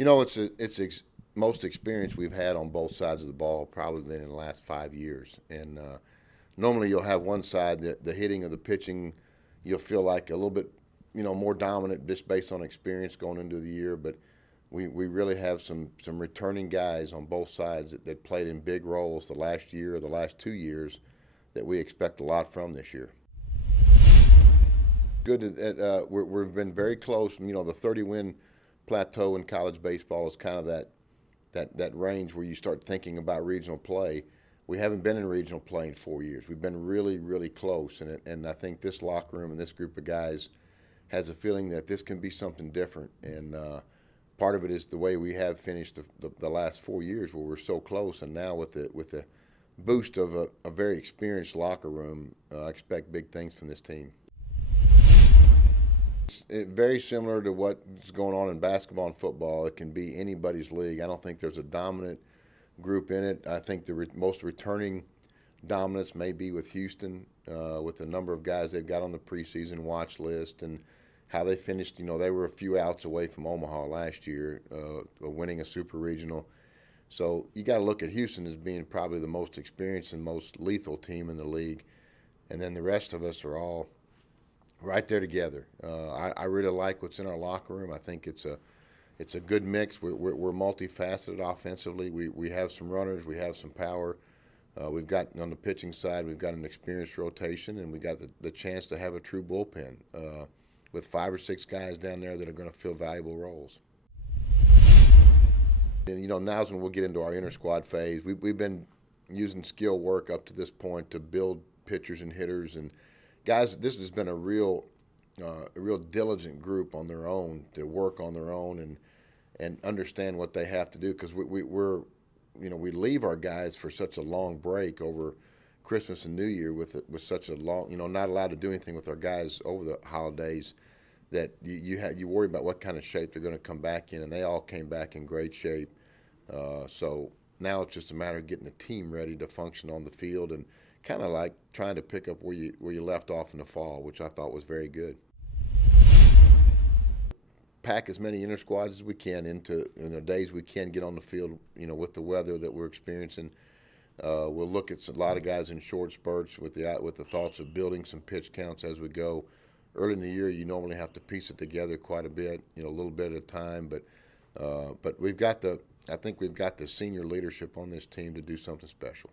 You know, most experience we've had on both sides of the ball probably been in the last 5 years. And normally you'll have one side, the hitting or the pitching, you'll feel like a little bit, more dominant just based on experience going into the year. But we really have some returning guys on both sides that played in big roles the last year or the last 2 years that we expect a lot from this year. Good. We've been very close. The 30-win plateau in college baseball is kind of that range where you start thinking about regional play. We haven't been in regional play in 4 years. We've been really, really close, and I think this locker room and this group of guys has a feeling that this can be something different. And part of it is the way we have finished the last 4 years, where we're so close. And now with the boost of a very experienced locker room, I expect big things from this team. Very similar to what's going on in basketball and football. It can be anybody's league. I don't think there's a dominant group in it. I think the most returning dominance may be with Houston, with the number of guys they've got on the preseason watch list and how they finished. They were a few outs away from Omaha last year, winning a super regional. So you got to look at Houston as being probably the most experienced and most lethal team in the league. And then the rest of us are all right there together. I really like what's in our locker room. I think it's a good mix. We're multifaceted offensively. We have some runners. We have some power. We've got, on the pitching side, we've got an experienced rotation, and we got the chance to have a true bullpen with 5 or 6 guys down there that are going to fill valuable roles. And now's when we'll get into our inter-squad phase. We've been using skill work up to this point to build pitchers and hitters and guys. This has been a real diligent group on their own to work on their own and understand what they have to do, because we leave our guys for such a long break over Christmas and New Year with such a long, not allowed to do anything with our guys over the holidays, that you worry about what kind of shape they're going to come back in, and they all came back in great shape. So now it's just a matter of getting the team ready to function on the field, and kind of like trying to pick up where you left off in the fall, which I thought was very good. Pack as many inter-squads as we can into days we can get on the field, with the weather that we're experiencing. We'll look at a lot of guys in short spurts with the thoughts of building some pitch counts as we go. Early in the year, you normally have to piece it together quite a bit, a little bit at a time. But I think we've got the senior leadership on this team to do something special.